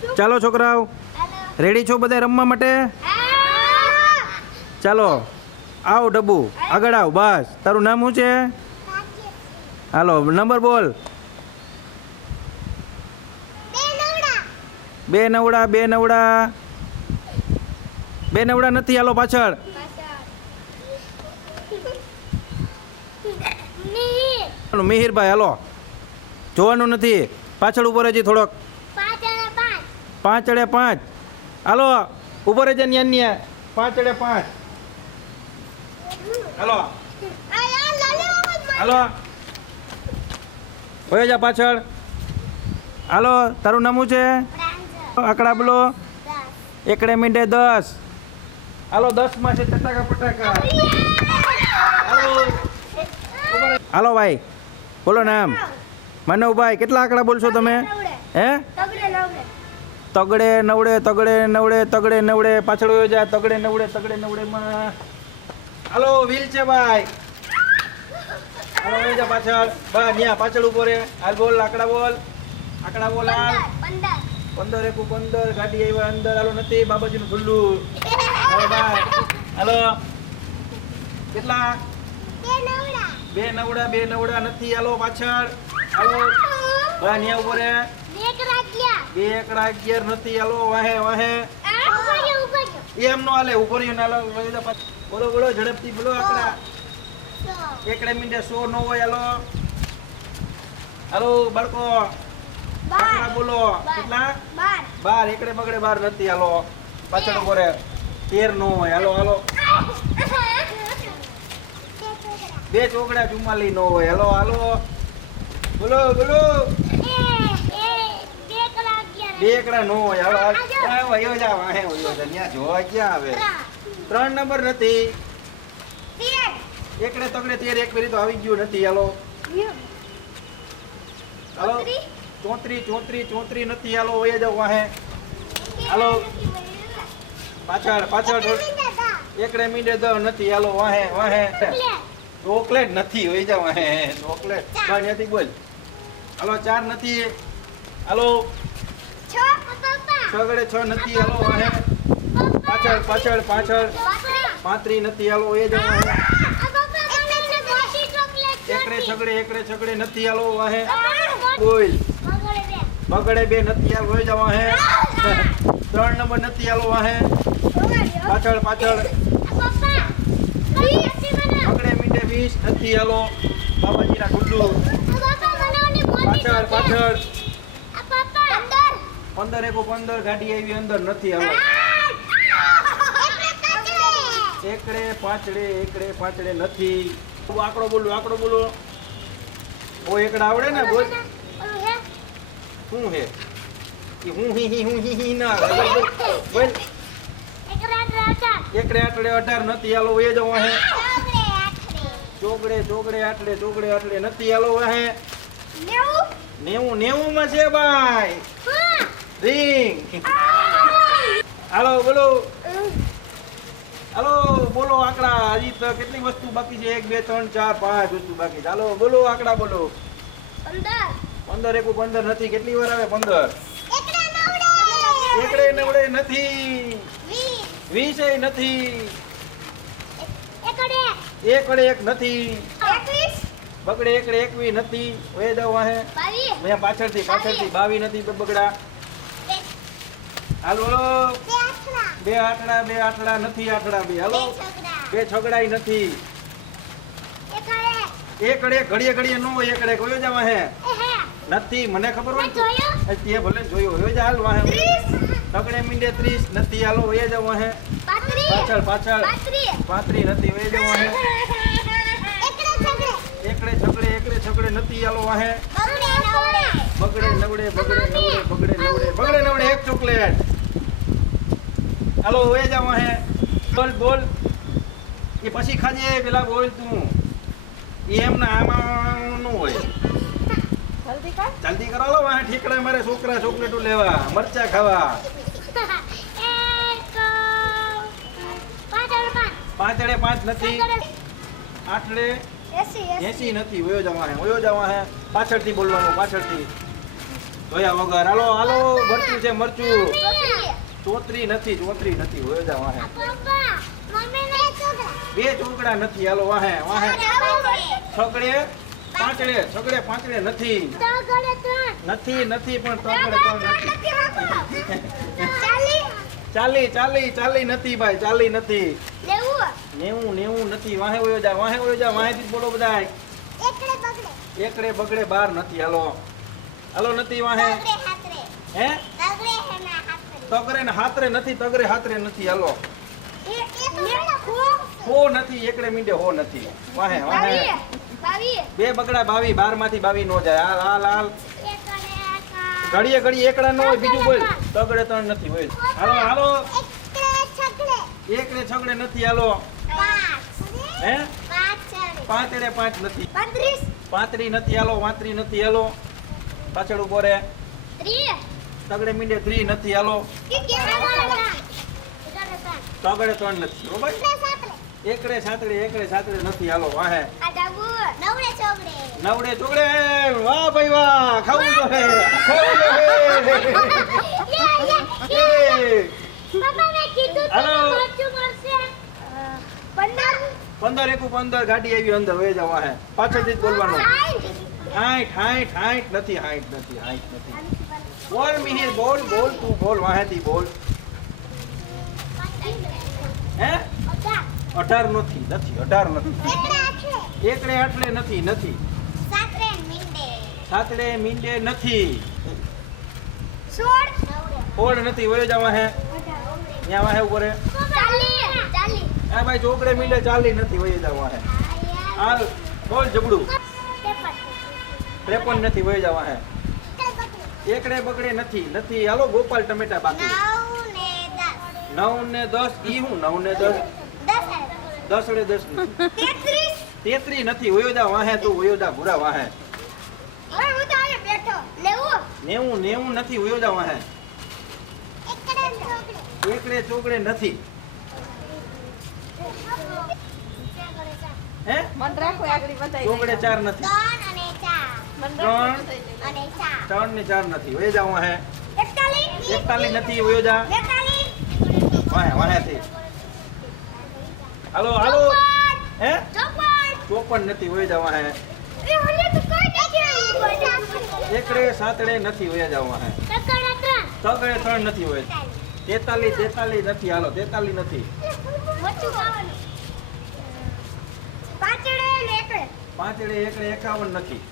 ચાલો છોકરાઓ, રેડી છો બધા રમવા માટે? ચાલો આવ ડબ્બુ, આગળ આવ. બસ, તારું નામ શું છે? હાલો નંબર બોલ. બે નવડા, બે નવડા, બે નવડા નથી. હાલો પાછળ. મિહિરભાઈ હાલો, જોવાનું નથી, પાછળ ઉભો રહેજે થોડોક. 5 5 હાલો ઉભો રહેજે. ન્યા 5 5 હાલો હાલો હોય જા પાછળ. હાલો તારું નામ શું છે? આંકડા બોલો. એકડે મીંડે 10. હાલો 10 માં છે ચટાકા પટાકા. હાલો ભાઈ બોલો નામ. માનવભાઈ કેટલા આંકડા બોલશો તમે? હે તગડે નવડે, તગડે નવડે, તગડે નવડે. પાછળ હોય જા. તગડે નવડે, તગડે નવડે માં. હાલો વ્હીલ છે ભાઈ. હાલો હોય જા પાછળ. બસ ન્યા પાછળ ઉભો રે. હાલ બોલ આંકડા બોલ. આંકડા બોલ. હાલ 15 1 15. ગાડી આવ્યા અંદર. હાલો નથી બાબાજીનું ખુલ્લું. હાલો ભાઈ હાલો કેટલા? બે નવડા, બે નવડા નથી. હાલો પાછળ. હાલો બા ન્યા ઉભો રે. 2 એકડા 11 નથી. હાલો વાહે વાહે. એમ નો હાલે, ઉભો રહ્યો ને. હાલો બોલો બોલો ઝડપથી બોલો આંકડા. એકડે મીંડે 100 નો હોય. હાલો હાલો બાળકો આંકડા બોલો. કેટલા? 12. એકડે બગડે 12 નથી. હાલો પાછળ ઉભો રે. 13 નો હોય. હાલો હાલો 2 ચોકડા 44 નો હોય. હાલો હાલો બોલો બોલો. 2 એકડા નો હોય. હાલો વયો જા વાહે વયો જા. ન્યા જોવા ક્યાં આવે? 3 નંબર નથી. એકડે તગડે 13 એક ફેરી તો આવી ગયું નથી. હાલો હાલો 34 34 નથી. હાલો વયો જાવ વાહે. હાલો પાછળ પાછળ. એકડે મીંડે 10 નથી. હાલો વાહે વાહે. ચોકલેટ નથી. હોય જાવ વાહે. ચોકલેટ નથી બોલ. હાલો 4 નથી. હાલો 6 નથી. હાલો વાહે પાછળ પાછળ પાછળ. 35 નથી. હાલો એ જાવ વાહે. એકડે છગડે નથી. હાલો વાહે બોલ. બગડે 2 નથી. હાલો હોય જાવ વાહે. 3 નંબર નથી. હાલો વાહે પાછળ પાછળ. બગડે મીંડે 20 નથી. હાલો બાબાજીના ગુલ્લુ. પાછળ પાછળ. 15 1 15. ગાડી આવી અંદર નથી. હાલો એકડે પાંચડે નથી. આંકડો બોલો આંકડો બોલો. ઓ એકડા આવડે ને બોલ. શું હે એ? હું હી ના બોલ. એકડે આટડે 18 નથી. હાલો એ જ વાહે. ચોગડે આટડે નથી. હાલો વાહે 90 માં છે ભાઈ. રિંગ. હાલો બોલો. હાલો બોલો આંકડા. હજી તો કેટલી વસ્તુ બાકી છે? 1 2 3 4 5 વસ્તુ બાકી છે. હાલો બોલો આંકડા બોલો. 15 1 15 નથી. કેટલી વાર આવે 15? એકડે નવડે નથી. 20 નથી. એકડે 1 નથી. બગડે એકડે 21 નથી. હોય જાવ વાહે. મેં પાછળથી 22 નથી. બગડા. હાલો બોલો. 2 આંકડા નથી. આંકડા 2. હાલો 2 છગડાઈ નથી. એકડે ઘડીએ નો હોય. એકડે કયો જા વાહે નથી. મને ખબર હોય તે ભલે જોયો હોય જા. હાલ વાહે. તગડે મીંડે 30 નથી. હાલો હોય જા વાહે પાછળ પાછળ. 35 નથી. હોય જા વાહે. એકડે છગડે નથી. હાલો વાહે બગડે નવડે. 1 ચોકલેટ. હાલો હોય જા વાહે. બોલ બોલ. એ પછી ખાજે. પેલા બોલ તું. એમ ના આમાં નું હોય. જલ્દી કરો. લો વાહે ઠીકડા મારે છોકરા ચોકલેટો લેવા, મરચા ખાવા. 5 નથી. 8 80 નથી. વયો જવા હે પાછળથી બોલવાનું. પાછળથી જોયા વગર. હાલો હાલો, મરચું છે મરચું. ચોતરી નથી હોય જા વાહે. બે ચોકડા નથી. હાલો વાહે વાહે. છગડે પાંચડે નથી પણ તગડે ત્રણ નથી. ચાલી નથી ભાઈ, ચાલી નથી. 90 નથી. વાહે વયો જા વાહેથી બોલો બધા. એકડે બગડે બાર નથી. હાલો નથી વાહે. હે તગરે ને હાતરે નથી. હાલો હો નથી. એકડે મીંડે હો નથી. વાહે બે બગડા 22. 12 માંથી 22 નો જાય. હાલ ઘડીએ એકડા નો હોય. બીજું બોલ. તગડે ત્રણ નથી હોય. હાલો એકડે છગડે નથી. હાલો હે પાંચડે પાંચ નથી. 35 નથી. હાલો 35 નથી. હાલો પાછળ ઉભો રે. તગડે મીંડે 3 નથી. હાલો તગડે ત્રણ નથી. એકડે સાતડે નથી. હાલો વાહે નવડે ચોગડે. વાહ ભાઈ વાહ, ખાવું તો હે. 15 એકુ 15. ગાડી આવી અંદર વહી જાવ વાહે. પાછળથી જ બોલવાનું. 60 નથી. બોલ મિહિર, બોલ તું બોલ. વાહેથી બોલ. હે 18 નથી. 18 નથી. એકડે આટલે નથી. સાતડે મીંડે નથી. 16 નથી. વયો જા વાહે. ત્યાં વાહે ઉભો રે. હા ભાઈ ચોકડે મીંડે 40 નથી. વયો જા વાહે. હાલ બોલ જબડું. 53 નથી. વયો જા વાહે. એકડે બગડે નથી. હાલો ગોપાલ ટમેટા બાકી. 9 ને 10. ઈ હું 9 ને 10. 10 33 નથી. વયો જા વાહે. તું વયો જા ભૂરા વાહે. 90 નથી. વયો જા વાહે. એકડે ચોકડે નથી. હે ચોકડે 4 નથી. 3 ને 4 નથી. વયો જા વાહે. 41 નથી. વયો જા વાહેથી. હાલો હે 54 નથી. વયો જા વાહે. એકડે સાતડે નથી. વયો જા વાહે. તગડે 3 નથી. હોય 43 નથી. હાલો 43 નથી. પાંચડે એકડે 51 નથી.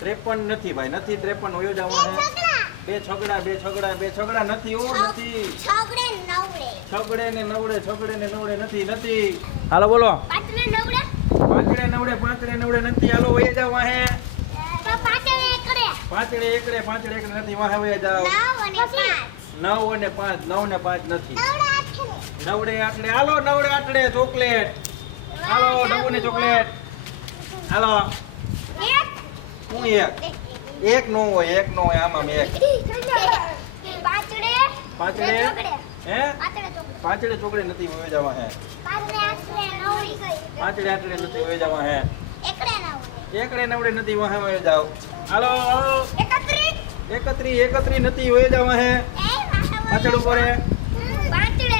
53 નથી ભાઈ. નથી 53. વયો જા વાહે. બે છગડા નથી. છગડે ને નવડે નથી. હાલો બોલો. પાંચડે નવડે નથી. હાલો વહી જાવ વાહે. પાંચડે એકડે નથી. વાહે વહી જાવ. 9 અને 5 નથી. નવડે આટલે. હાલો નવડે આટલે ચોકલેટ. હાલો નવું ને ચોકલેટ. હાલો હું એક નો હોય. આમાં એક. પાંચડે હે પાંચડે ચોકડે નથી. વહી જવા હે. પાંચડે આટલે નથી. વહી જવા હે. એકડે નવડે નથી. વાહે વહી જાવ. હાલો 31 નથી. વહી જવા હે. પાછળ ઉપર હે. પાંચડે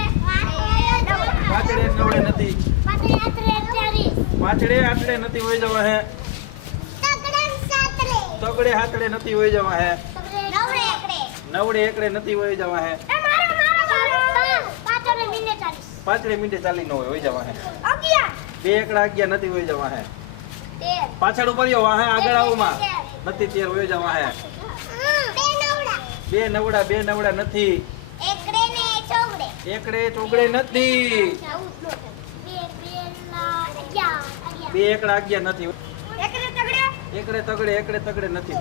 નવડે નથી. પાંચડે આટલે નથી. વહી જવા હે. તગડે હાથડે નથી. વહી જવા હે. નવડે એકડે નથી. વહી જવા હે. પાંચડે મીંડે 40 નો હોય. વહી જવા હે. બે એકડા 11 નથી. વહી જવા હે. પાછળ ઉપર વાહે. આગળ આવમાં નથી. 13 વહી જવા હે. બે નવડા નથી. એકડે ચોગડે નથી. બે એકડા 11 નથી. એકડે તગડે નથી.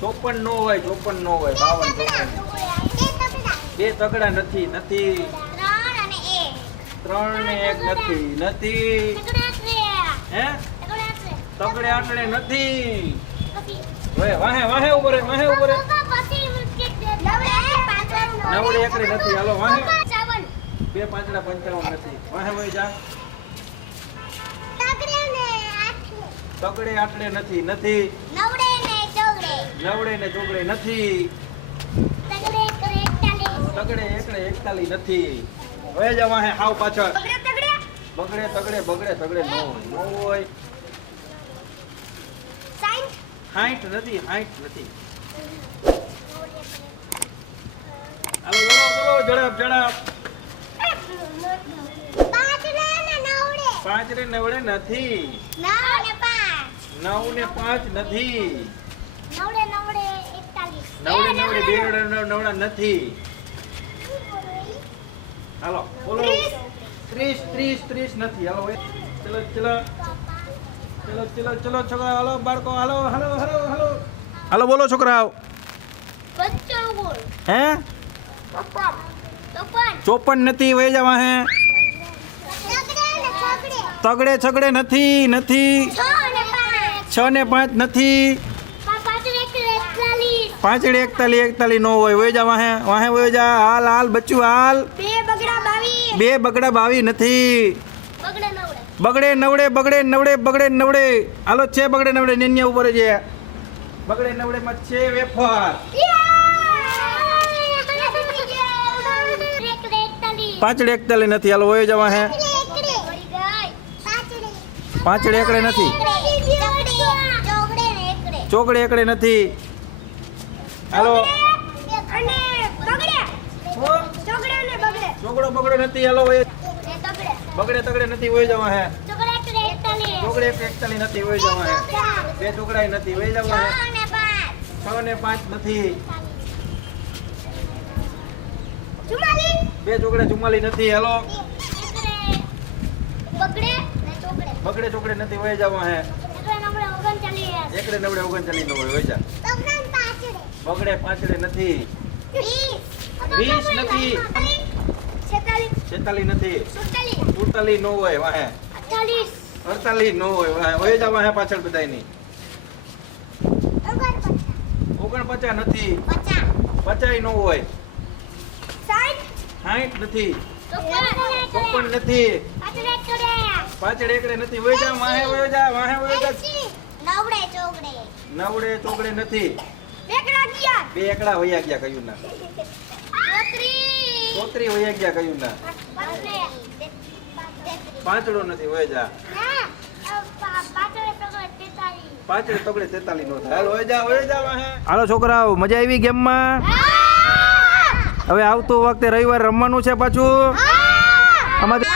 54 નો હોય. 52 બે તગડા નથી. 3 ને 1 નથી. હે તગડે આટલે નથી. વાહે ઉપર નવડે એકડે નથી. હાલો વાહે. બે પાંચડા 55 નથી. વાહે વહી જા. તગડે આટલે નથી નથી નવડે ને ચોગડે નવડે ને ચોગડે નથી તગડે કરે 41 તગડે એકડે 41 નથી હવે જવા હે હાવ પાછળ તગડે બગડે તગડે બગડે તગડે નો હોય 60 નથી 60 નથી હાલો બોલો ઝડપ ઝડપ 5 ને 9 નથી 9 ને 5 નથી 9 ને 9 નથી હાલો બોલો 30 નથી હાલો ચલો ચલો ચલો ચલો ચલો છોકરા હાલો બાળકો હાલો હાલો હાલો હાલો હાલો બોલો છોકરાઓ હે 54 નથી વહી જવા હે તગડે છગડે નથી નથી 6 ને 5 નથી 5 ને 41 નો હોય વહી જવા હે વાહે વહી જા હાલ હાલ બચ્ચું હાલ 2 બગડા 22 નથી બગડે નવડે હાલો છે બગડે નવડે નેન્યા ઉપર છે બગડે નવડે માં છે વેફર 5 ને 41 નથી હાલો વહી જવા હે 5 ને 1 નથી ચોગડે એકડે નથી હાલો ચોગડો બગડો નથી હાલો બગડે તગડે નથી વહી જવા હે ચોગડે 41 નથી વહી જવા હે 2 ચોગડાય નથી વહી જવા હે 6 ને 5 નથી 2 ચોગડે 44 નથી હાલો બગડે ચોગડે નથી વહી જવા હે એકડે નવડે 39 નો હોય વહી જા બગડે પાછળે નથી 20 નથી 46 નથી 47 નો હોય વાહે 48 નો હોય વાહે વહી જવા હે પાછળ બધાયની 49 નથી 50 નો હોય 60 નથી 54 નથી પાછળ એકડે નથી વહી જા વાહે વહી જા નવડે ચોગડે નથી 2 એકડા વહી ગયા કયું ના 33 વહી ગયા કયું ના પાંચડો નથી વહી જા પાછળ તગડે 43 નો થાય હાલો વહી જા વાહે હાલો છોકરાઓ મજા આવી ગેમમાં હવે આવતું વખતે રવિવાર રમવાનું છે પાછું અમારે